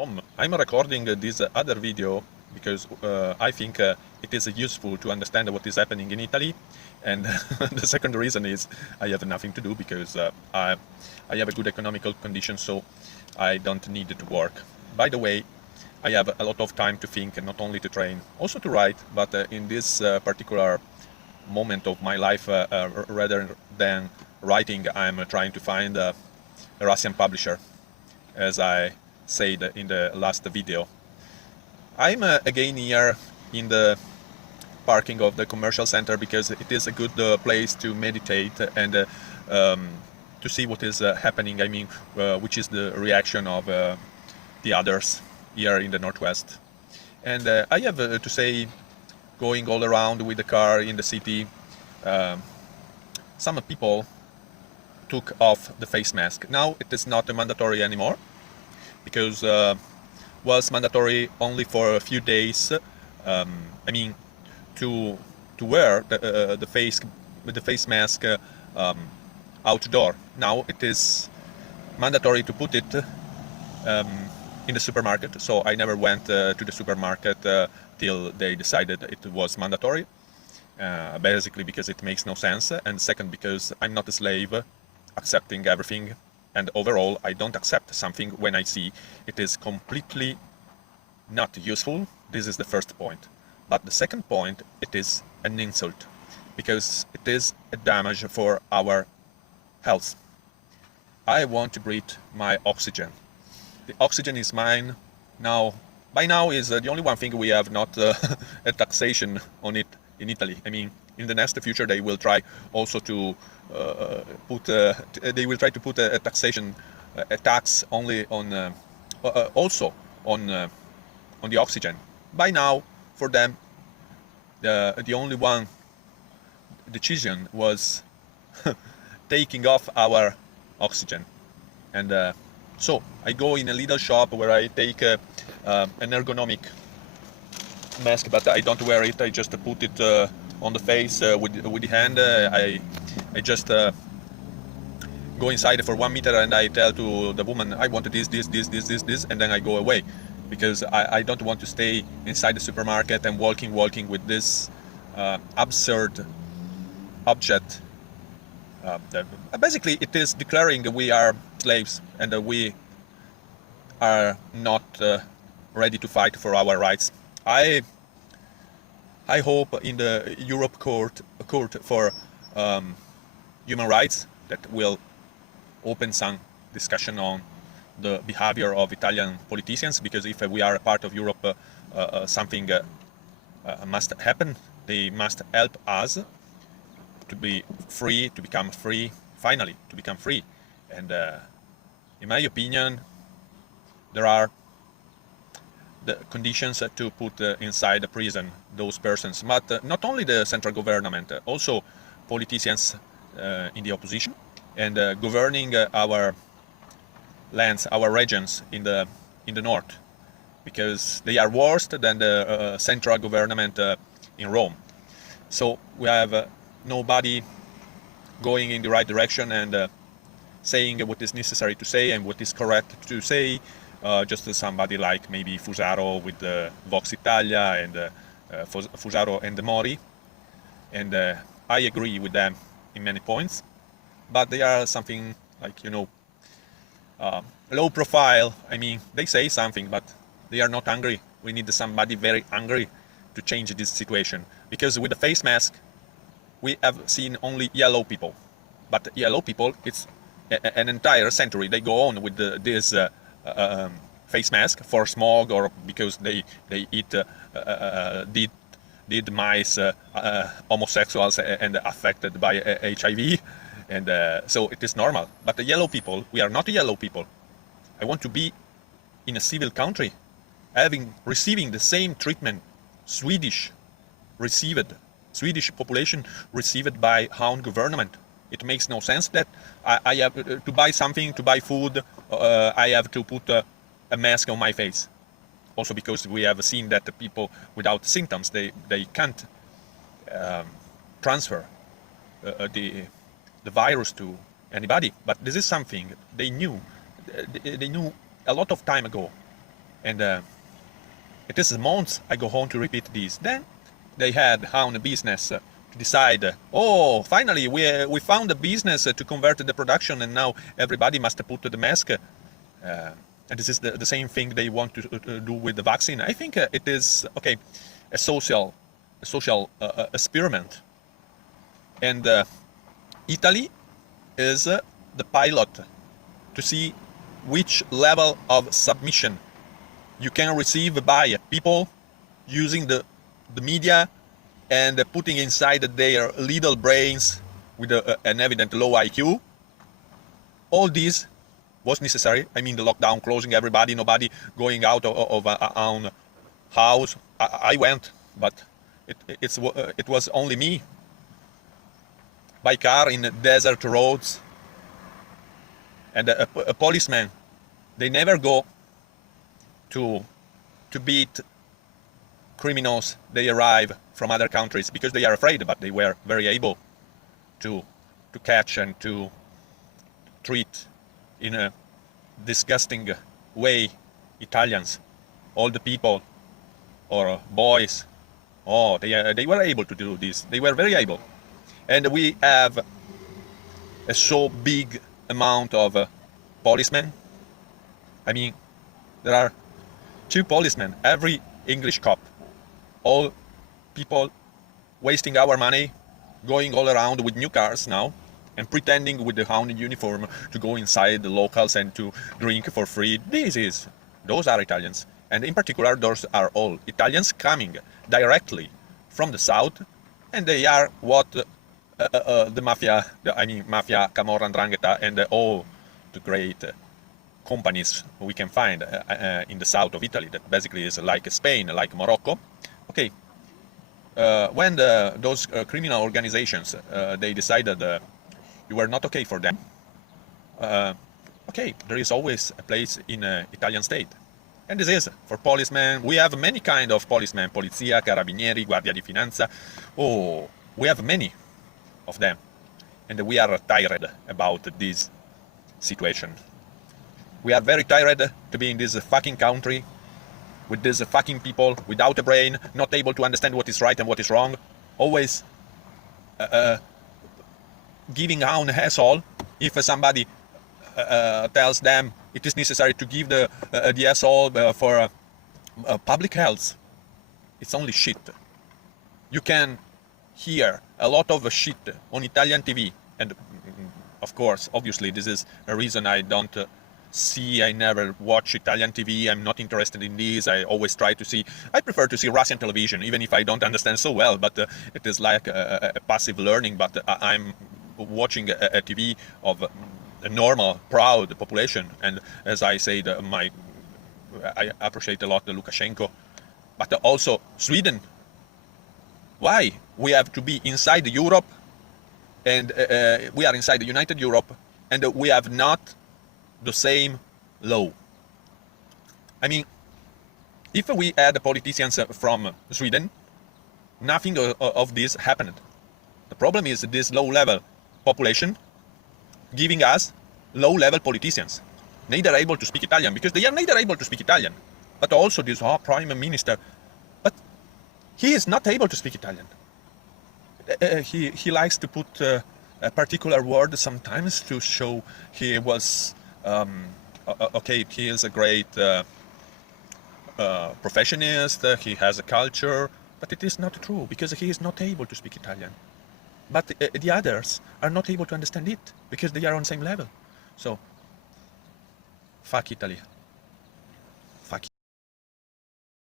I'm recording this other video because I think it is useful to understand what is happening in Italy, and the second reason is I have nothing to do because I have a good economical condition, so I don't need to work. By the way, I have a lot of time to think, and not only to train, also to write, but in this particular moment of my life, rather than writing, I'm trying to find a Russian publisher, as I said in the last video. I'm again here in the parking of the commercial center because it is a good place to meditate and to see what is happening. I mean, which is the reaction of the others here in the Northwest. And I have to say, going all around with the car in the city, some people took off the face mask. Now it is not mandatory anymore, because was mandatory only for a few days. I mean, to wear the face mask outdoor. Now it is mandatory to put it in the supermarket. So I never went to the supermarket till they decided it was mandatory. Basically because it makes no sense, and second because I'm not a slave accepting everything, and overall I don't accept something when I see it is completely not useful. This is the first point. But the second point, it is an insult, because it is a damage for our health. I want to breathe my oxygen. The oxygen is mine now. By now is the only one thing we have not a taxation on it in Italy. I mean, in the next future they will try also to put a taxation, a tax only on also on the oxygen. By now, for them, the only one decision was taking off our oxygen. And so I go in a little shop where I take an ergonomic mask, but I don't wear it. I just put it on the face with the hand. I just go inside for 1 meter and I tell to the woman, I want this, and then I go away, because I don't want to stay inside the supermarket and walking with this absurd object. Basically, it is declaring we are slaves and we are not ready to fight for our rights. I hope in the Europe court for human rights that will open some discussion on the behavior of Italian politicians, because if we are a part of Europe, something must happen. They must help us to be free, to become free, finally, to become free. And in my opinion, there are the conditions to put inside the prison those persons, but not only the central government, also politicians in the opposition, and governing our lands, our regions in the north, because they are worse than the central government in Rome. So we have nobody going in the right direction and saying what is necessary to say and what is correct to say. Just somebody like maybe Fusaro with Vox Italia and Fusaro and Mori, and I agree with them in many points, but they are something like, you know, low profile. I mean, they say something, but they are not angry. We need somebody very angry to change this situation, because with the face mask we have seen only yellow people, but yellow people, it's an entire century they go on with this face mask for smog, or because they eat did mice homosexuals and affected by HIV, and so it is normal. But the yellow people, we are not yellow people. I want to be in a civil country, receiving the same treatment Swedish population received by own government. It makes no sense that I have to buy something, to buy food, I have to put a mask on my face. Also because we have seen that the people without symptoms, they can't transfer the virus to anybody. But this is something they knew a lot of time ago. And it is months I go home to repeat this. Then they had own business to decide, oh, finally we found a business to convert the production, and now everybody must put the mask. And this is the same thing they want to do with the vaccine. I think it is, okay, a social experiment. And Italy is the pilot to see which level of submission you can receive by people using the media and putting inside their little brains with an evident low IQ. All this was necessary. I mean, the lockdown, closing everybody, nobody going out of our own house. I went, but it was only me by car in desert roads. And a policeman, they never go to beat criminals. They arrive from other countries because they are afraid, but they were very able to catch and to treat in a disgusting way Italians, all the people or boys. Oh, they were able to do this. They were very able. And we have a so big amount of policemen. I mean, there are 2 policemen every English cop. All people wasting our money, going all around with new cars now, and pretending with the own uniform to go inside the locals and to drink for free. Those are Italians. And in particular, those are all Italians coming directly from the south, and they are what the mafia, mafia, Camorra, 'Ndrangheta, and all the great companies we can find in the south of Italy, that basically is like Spain, like Morocco. Okay, when those criminal organizations, they decided you were not okay for them, okay, there is always a place in Italian state. And this is for policemen. We have many kind of policemen, Polizia, Carabinieri, Guardia di Finanza. Oh, we have many of them. And we are tired about this situation. We are very tired to be in this fucking country with these fucking people without a brain, not able to understand what is right and what is wrong, always giving out an asshole if somebody tells them it is necessary to give the asshole for public health. It's only shit. You can hear a lot of shit on Italian TV, and of course, obviously, this is a reason I don't I never watch Italian TV. I'm not interested in this. I always try to see, I prefer to see Russian television, even if I don't understand so well, but it is like a passive learning, but I'm watching a TV of a normal, proud population, and as I said, I appreciate a lot the Lukashenko, but also Sweden. Why? We have to be inside Europe, and we are inside the United Europe, and we have not the same law. I mean, if we had politicians from Sweden, nothing of this happened. The problem is this low-level population giving us low-level politicians, neither able to speak Italian, because they are neither able to speak Italian, but also this prime minister, but he is not able to speak Italian. He likes to put a particular word sometimes to show he was okay, he is a great professionist, he has a culture, but it is not true, because he is not able to speak Italian. But the others are not able to understand it, because they are on the same level. So, fuck Italy.